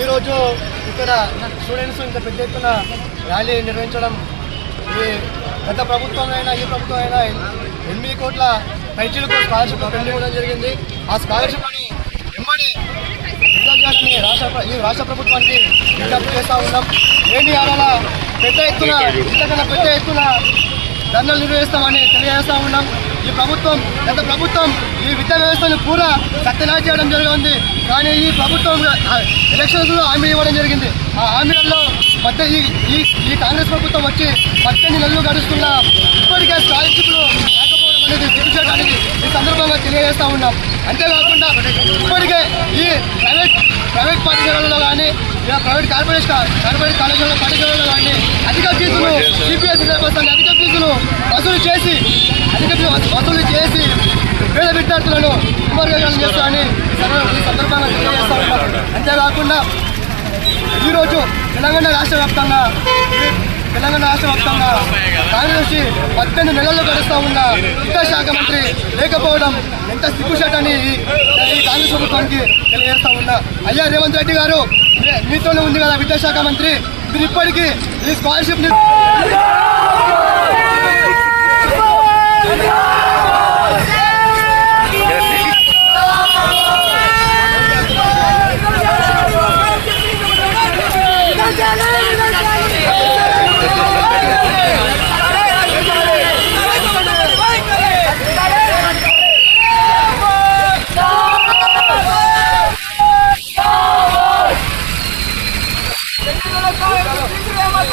ఈరోజు ఇక్కడ స్టూడెంట్స్ ఇంత పెద్ద ఎత్తున ర్యాలీ నిర్వహించడం ఈ గత ప్రభుత్వం అయినా ఈ ప్రభుత్వం అయినా ఎనిమిది కోట్ల పైచీలకు స్కాలర్షిప్ పెండింగ్ జరిగింది. ఆ స్కాలర్షిప్ని అని విడుదల విద్యార్థులని రాష్ట్ర ఈ రాష్ట్ర ప్రభుత్వానికి విజ్ఞప్తి చేస్తూ ఉన్నాం. ఏంటి అలా పెద్ద ఎత్తున ఇంతకన్నా పెద్ద ఎత్తున ధర్నాలు నిర్వహిస్తామని తెలియజేస్తూ ఉన్నాం. ఈ ప్రభుత్వం గత ప్రభుత్వం ఈ విద్యా వ్యవస్థను పూరా సత్యనాశ చేయడం జరిగింది. కానీ ఈ ప్రభుత్వం ఎలక్షన్స్లో హామీ ఇవ్వడం జరిగింది. ఆ హామీలలో మధ్య ఈ ఈ కాంగ్రెస్ ప్రభుత్వం వచ్చి పద్దెనిమిది నెలలు గడుస్తున్న ఇప్పటికే స్కాలర్షిప్లు రాకపోవడం అనేది తెలియజేయడానికి ఈ సందర్భంగా తెలియజేస్తా ఉన్నాం. అంతేకాకుండా ఇప్పటికే ఈ ప్రైవేట్ ప్రైవేట్ పాఠశాలలో కానీ ఇలా ప్రైవేట్ కార్పొరేట్ కా- కార్పొరేట్ కాలేజీలలో పాఠశాలలో కానీ అధిక ఫీజులు సిపిఎస్ఈ సిలబస్ అధిక ఫీజులు వసూలు చేసి వసూలు చేసి పేద విద్యార్థులను కుమార్గాలను చేస్తామని సందర్భంగా తెలియజేస్తా అంతేకాకుండా ఈరోజు తెలంగాణ రాష్ట్ర వ్యాప్తంగా తెలంగాణ రాష్ట్ర వ్యాప్తంగా కార్యదర్శి పద్దెనిమిది నెలల్లో గడుస్తూ ఉన్న విద్యాశాఖ మంత్రి లేకపోవడం ఎంత సిగ్గుచేటని ఈ కాంగ్రెస్ ప్రభుత్వానికి తెలియజేస్తా ఉన్నా. అయ్యా రేవంత్ రెడ్డి గారు మీతోనే ఉంది కదా విద్యాశాఖ మంత్రి. మీరు ఇప్పటికీ ఈ స్కాలర్షిప్ని আমার